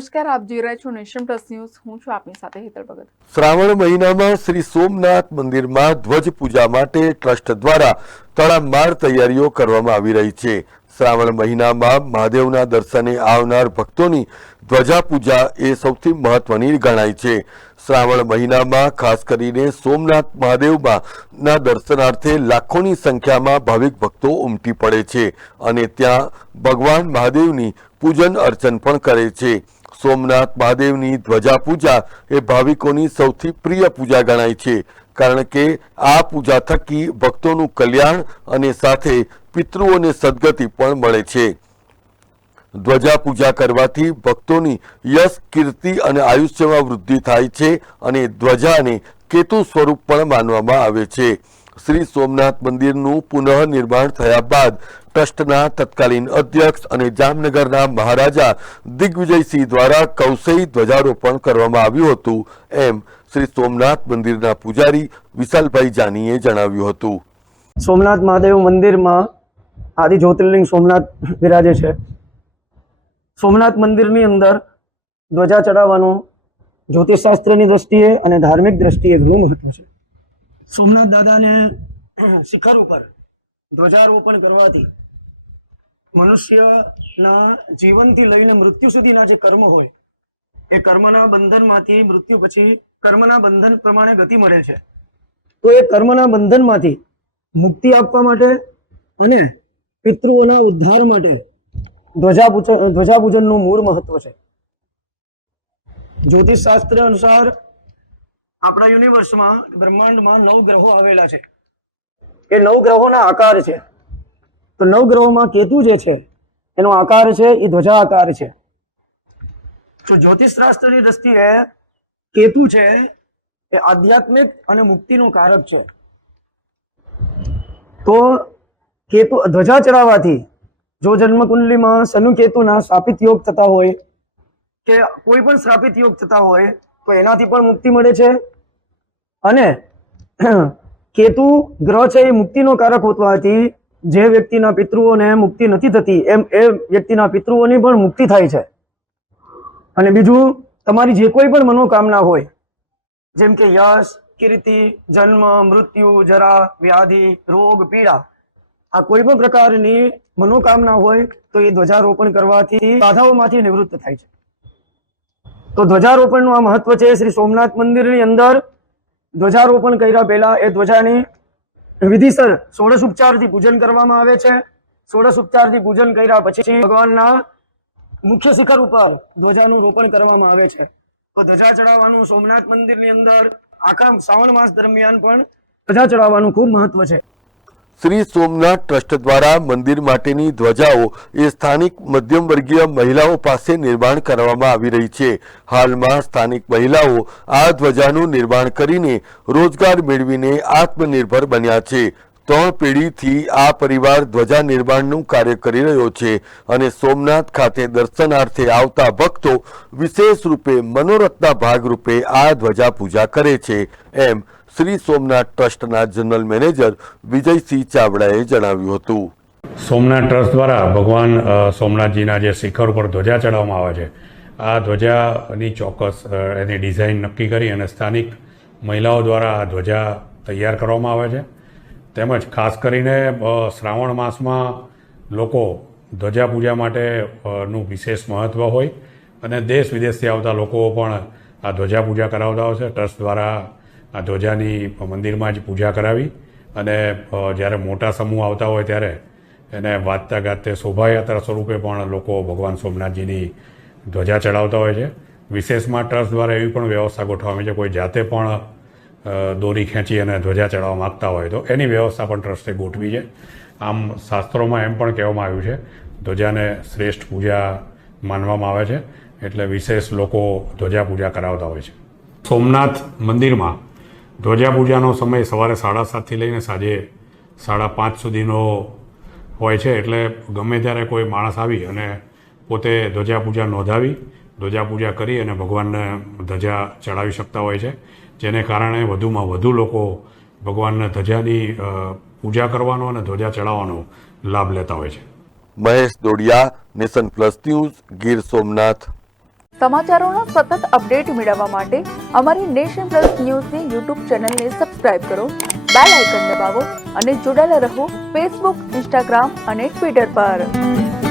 નમસ્કાર, આપ જોઈ રહ્યા છો નેશન પ્લસ ન્યૂઝ. હું છું આપની સાથે હેતલ ભગત. શ્રાવણ મહિનામાં શ્રી સોમનાથ મંદિરમાં ધ્વજ પૂજા માટે ટ્રસ્ટ દ્વારા તડામાર તૈયારીઓ કરવામાં આવી રહી છે. શ્રાવણ મહિનામાં મહાદેવના દર્શને આવનાર ભક્તોની ધ્વજા પૂજા એ સૌથી મહત્વની ગણાય છે. શ્રાવણ મહિનામાં ખાસ કરીને સોમનાથ મહાદેવમાં દર્શનાર્થે લાખોની સંખ્યામાં ભાવિક ભક્તો ઉમટી પડે છે અને ત્યાં ભગવાન મહાદેવની પૂજન અર્ચન પણ કરે છે. સોમનાથ મહાદેવની ધ્વજા પૂજા એ ભાવિકોની સૌથી પ્રિય પૂજા ગણાય છે. કારણ કે આ પૂજા થકી ભક્તોનું કલ્યાણ અને સાથે પિતૃઓને સદગતિ પણ મળે છે. ધ્વજા પૂજા કરવાથી ભક્તોની યશ, કીર્તિ અને આયુષ્યમાં વૃદ્ધિ થાય છે અને ધ્વજાને કેતુ સ્વરૂપ પણ માનવામાં આવે છે. શ્રી સોમનાથ મંદિરનું પુનઃનિર્માણ થયા બાદ ટ્રસ્ટના તત્કાલીન અધ્યક્ષ અને જામનગરના મહારાજા દિગ્વિજયસિંહ દ્વારા કૌશઈ ધ્વજારોપણ કરવામાં આવ્યું હતું એમ શ્રી સોમનાથ મંદિરના પૂજારી વિશાલભાઈ જાનીએ જણાવ્યું હતું. સોમનાથ મહાદેવ મંદિરમાં આદિ જ્યોતિર્લિંગ સોમનાથ બિરાજે છે. સોમનાથ મંદિરની અંદર ધ્વજા ચડાવવાનું જ્યોતિષશાસ્ત્રની દ્રષ્ટિએ અને ધાર્મિક દ્રષ્ટિએ ઘણું મહત્વ છે. સોમનાથ દાદાને શિખર ઉપર ધ્વજારોપણ કરવાથી મનુષ્યના જીવનથી લઈને મૃત્યુ સુધીના જે કર્મ હોય, એ કર્મના બંધનમાંથી મૃત્યુ પછી કર્મના બંધન પ્રમાણે ગતિ મળે છે. તો એ કર્મના બંધનમાંથી મુક્તિ આપવા માટે અને પિતૃઓના ઉદ્ધાર માટે ધ્વજાપૂજન, ધ્વજાપૂજનનું મૂળ મહત્વ છે. જ્યોતિષ શાસ્ત્ર અનુસાર આપણા યુનિવર્સમાં બ્રહ્માંડમાં નવ ગ્રહો આવેલા છે. એ નવ ગ્રહોના આકાર છે. તો નવ ગ્રહોમાં કેતુ જે છે, એનો આકાર છે, એ ધ્વજા આકાર છે. તો જ્યોતિષ શાસ્ત્રની દ્રષ્ટિએ કેતુ છે, એ આધ્યાત્મિક અને મુક્તિનું કારક છે. તો કેતુ ધ્વજા ચડાવવાથી. જો જન્મકુંડલીમાં શનુ કેતુના સ્થાપિત યોગ થતા હોય, કે કોઈ પણ સ્થાપિત યોગ થતા હોય, તો એનાથી પણ મુક્તિ મળે છે. અને કેતુ ગ્રહ છે એ મુક્તિનો કારક હોવાથી, જે વ્યક્તિના પિતૃઓને મુક્તિ નથી થતી, એમ એ વ્યક્તિના પિતૃઓની પણ મુક્તિ થાય છે. અને બીજું, તમારી જે કોઈ પણ મનોકામના હોય, જેમ કે યશ, કીર્તિ, જન્મ, મૃત્યુ, જરા, વ્યાધિ, રોગ, પીડા આ કોઈ પણ પ્રકારની મનોકામના હોય તો એ ધ્વજારોપણ કરવાથી બાધાઓમાંથી નિવૃત્ત થાય છે. તો ધ્વજારોપણનું આ મહત્વ છે, શ્રી સોમનાથ મંદિરની અંદર ધ્વજારોપણ કર્યા પહેલા એ ધ્વજાની વિધિસર ષોડશ ઉપચારથી પૂજન કરવામાં આવે છે. ષોડશ ઉપચારથી પૂજન કર્યા પછી ભગવાનના મુખ્ય શિખર ઉપર ધ્વજાનું રોપણ કરવામાં આવે છે. તો ધ્વજા ચડાવવાનું સોમનાથ મંદિરની અંદર આખા શ્રાવણ માસ દરમિયાન પણ ધ્વજા ચડાવવાનું ખૂબ મહત્વ છે. શ્રી સોમનાથ ટ્રસ્ટ દ્વારા મંદિર માટેની ધ્વજાઓ એ સ્થાનિક મધ્યમ વર્ગીય મહિલાઓ પાસે નિર્માણ કરવામાં આવી રહી છે. હાલમાં સ્થાનિક મહિલાઓ આ ધ્વજાનું નિર્માણ કરીને રોજગાર મેળવીને આત્મનિર્ભર બન્યા છે. ત્રણ પેઢીથી આ પરિવાર ધ્વજા નિર્માણનું કાર્ય કરી રહ્યો છે અને સોમનાથ ખાતે દર્શનાર્થે આવતા ભક્તો વિશેષ રૂપે મનોરથના ભાગરૂપે આ ધ્વજા પૂજા કરે છે. એમ શ્રી સોમનાથ ટ્રસ્ટના જનરલ મેનેજર વિજયસિંહ ચાવડાએ જણાવ્યું હતું. સોમનાથ ટ્રસ્ટ દ્વારા ભગવાન સોમનાથજીના જે શિખર ઉપર ધ્વજા ચડાવવામાં આવે છે, આ ધ્વજાની ચોક્કસ એની ડિઝાઇન નક્કી કરી અને સ્થાનિક મહિલાઓ દ્વારા આ ધ્વજા તૈયાર કરવામાં આવે છે. તેમજ ખાસ કરીને શ્રાવણ માસમાં લોકો ધ્વજા પૂજા માટે નું વિશેષ મહત્ત્વ હોય અને દેશ વિદેશથી આવતા લોકો પણ આ ધ્વજા પૂજા કરાવતા હોય છે. ટ્રસ્ટ દ્વારા આ ધ્વજાની મંદિરમાં જ પૂજા કરાવી અને જ્યારે મોટા સમૂહ આવતા હોય ત્યારે એને વાંચતા ગાતે શોભાયાત્રા સ્વરૂપે પણ લોકો ભગવાન સોમનાથજીની ધ્વજા ચડાવતા હોય છે. વિશેષમાં ટ્રસ્ટ દ્વારા એવી પણ વ્યવસ્થા ગોઠવવામાં છે. કોઈ જાતે પણ દોરી ખેંચી અને ધ્વજા ચડાવવા માગતા હોય તો એની વ્યવસ્થા પણ ટ્રસ્ટે ગોઠવી છે. આમ શાસ્ત્રોમાં એમ પણ કહેવામાં આવ્યું છે, ધ્વજાને શ્રેષ્ઠ પૂજા માનવામાં આવે છે, એટલે વિશેષ લોકો ધ્વજા પૂજા કરાવતા હોય છે. સોમનાથ મંદિરમાં ધ્વજા પૂજાનો સમય સવારે સાડા સાતથી લઈને સાંજે સાડા પાંચ સુધીનો હોય છે, એટલે ગમે ત્યારે કોઈ માણસ આવી અને પોતે ધ્વજા પૂજા નોંધાવી, ધ્વજા પૂજા કરી અને ભગવાનને ધજા ચડાવી શકતા હોય છે. જેને કારણે વધુમાં વધુ લોકો ભગવાનને ધજાની પૂજા કરવાનો અને ધ્વજા ચડાવવાનો લાભ લેતા હોય છે. Mahesh Dodiya nation plus news Gir Somnath. સમાચારોનો સતત અપડેટ મેળવવા માટે અમારી નેશન પ્લસ ન્યૂઝની યુટ્યુબ ચેનલને સબસ્ક્રાઇબ કરો બેલ આઇકન દબાવો અને જોડાયેલા રહો ફેસબુક ઇન્સ્ટાગ્રામ અને ટ્વિટર પર.